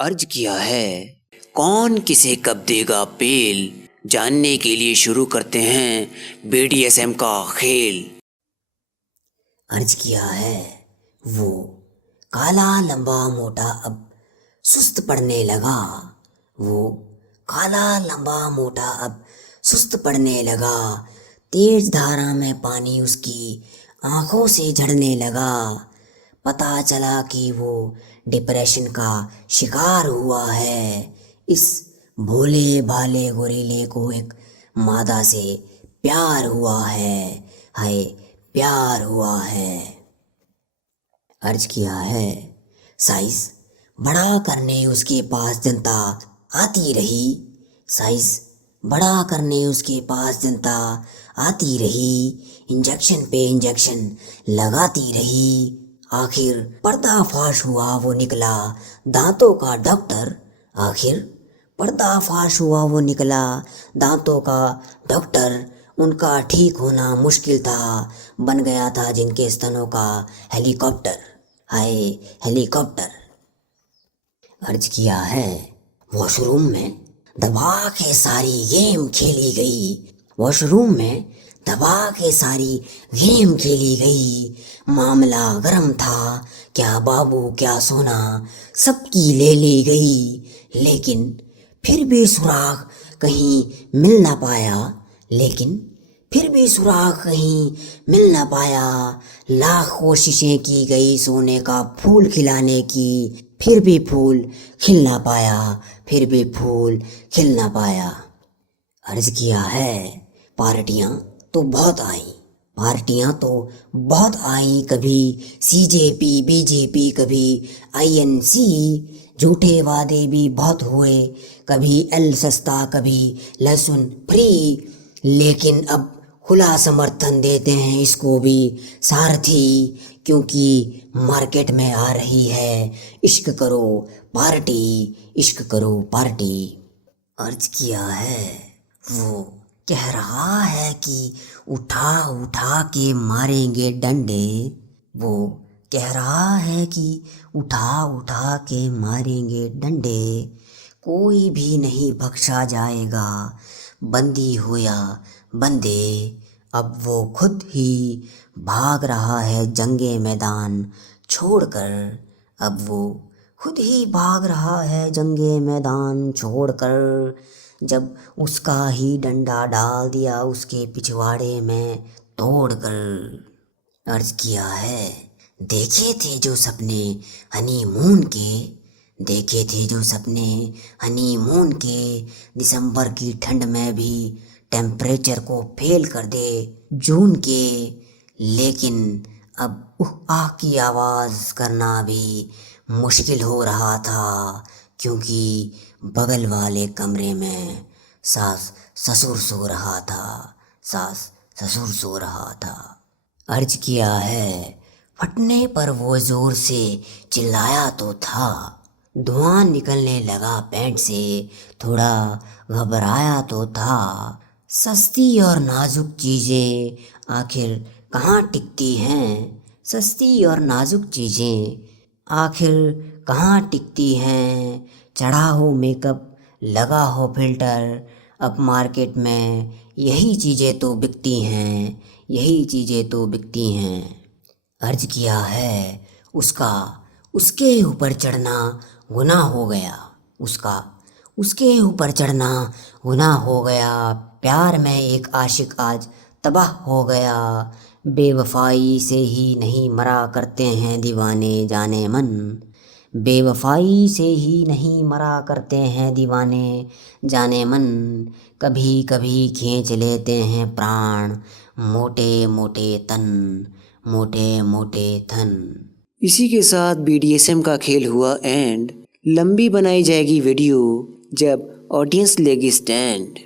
अर्ज किया है। कौन किसे कब देगा बेल, जानने के लिए शुरू करते हैं BDSM का खेल। अर्ज किया है वो काला लंबा मोटा अब सुस्त पड़ने लगा। वो काला लंबा मोटा अब सुस्त पड़ने लगा। तेज धारा में पानी उसकी आंखों से झड़ने लगा। पता चला कि वो डिप्रेशन का शिकार हुआ है। इस भोले भाले गोरीले को एक मादा से प्यार हुआ है। हाय, प्यार हुआ है। अर्ज किया है। साइज बड़ा करने उसके पास जनता आती रही। साइज बड़ा करने उसके पास जनता आती रही। इंजेक्शन पे इंजेक्शन लगाती रही। आखिर पर्दाफाश हुआ वो निकला दांतों का डॉक्टर। आखिर पर्दाफाश हुआ वो निकला दांतों का डॉक्टर। उनका ठीक होना मुश्किल था, बन गया था जिनके स्तनों का हेलीकॉप्टर। हाय, हेलीकॉप्टर। अर्ज किया है। वॉशरूम में दबा के सारी गेम खेली गई। वॉशरूम में दबा के सारी गेम खेली गई। मामला गर्म था, क्या बाबू क्या सोना सबकी ले ली गई। लेकिन फिर भी सुराग कहीं मिल ना पाया। लेकिन फिर भी सुराग कहीं मिल ना पाया। लाख कोशिशें की गई सोने का फूल खिलाने की, फिर भी फूल खिल ना पाया। फिर भी फूल खिल ना पाया। अर्ज किया है। पार्टियां तो बहुत आई। पार्टियां तो बहुत आई। कभी CJP BJP, कभी INC। झूठे वादे भी बहुत हुए। कभी L सस्ता, कभी लहसुन फ्री। लेकिन अब खुला समर्थन देते हैं इसको भी सारथी, क्योंकि मार्केट में आ रही है इश्क करो पार्टी, इश्क करो पार्टी। अर्ज किया है। वो कह रहा है कि उठा उठा के मारेंगे डंडे। वो कह रहा है कि उठा उठा के मारेंगे डंडे। कोई भी नहीं बख्शा जाएगा, बंदी हो या बंदे। अब वो खुद ही भाग रहा है जंगे मैदान छोड़कर। अब वो खुद ही भाग रहा है जंगे मैदान छोड़कर। जब उसका ही डंडा डाल दिया उसके पिछवाड़े में तोड़कर। अर्ज किया है। देखे थे जो सपने हनीमून के, देखे थे जो सपने हनीमून के। दिसंबर की ठंड में भी टेम्परेचर को फेल कर दे जून के। लेकिन अब उह आह की आवाज़ करना भी मुश्किल हो रहा था, क्योंकि बगल वाले कमरे में सास ससुर सो रहा था। सास ससुर सो रहा था। अर्ज किया है। फटने पर वो जोर से चिल्लाया तो था। धुआं निकलने लगा पैंट से, थोड़ा घबराया तो था। सस्ती और नाजुक चीज़ें आखिर कहाँ टिकती हैं। सस्ती और नाजुक चीज़ें आखिर कहाँ टिकती हैं। चढ़ा हो मेकअप, लगा हो फिल्टर, अब मार्केट में यही चीज़ें तो बिकती हैं, यही चीज़ें तो बिकती हैं। अर्ज किया है। उसका उसके ऊपर चढ़ना गुनाह हो गया। उसका उसके ऊपर चढ़ना गुनाह हो गया। प्यार में एक आशिक आज तबाह हो गया। बेवफाई से ही नहीं मरा करते हैं दीवाने जाने मन। बेवफाई से ही नहीं मरा करते हैं दीवाने जाने मन। कभी कभी खींच लेते हैं प्राण मोटे मोटे तन, मोटे मोटे थन। इसी के साथ BDSM का खेल हुआ एंड। लंबी बनाई जाएगी वीडियो जब ऑडियंस लेगी स्टैंड।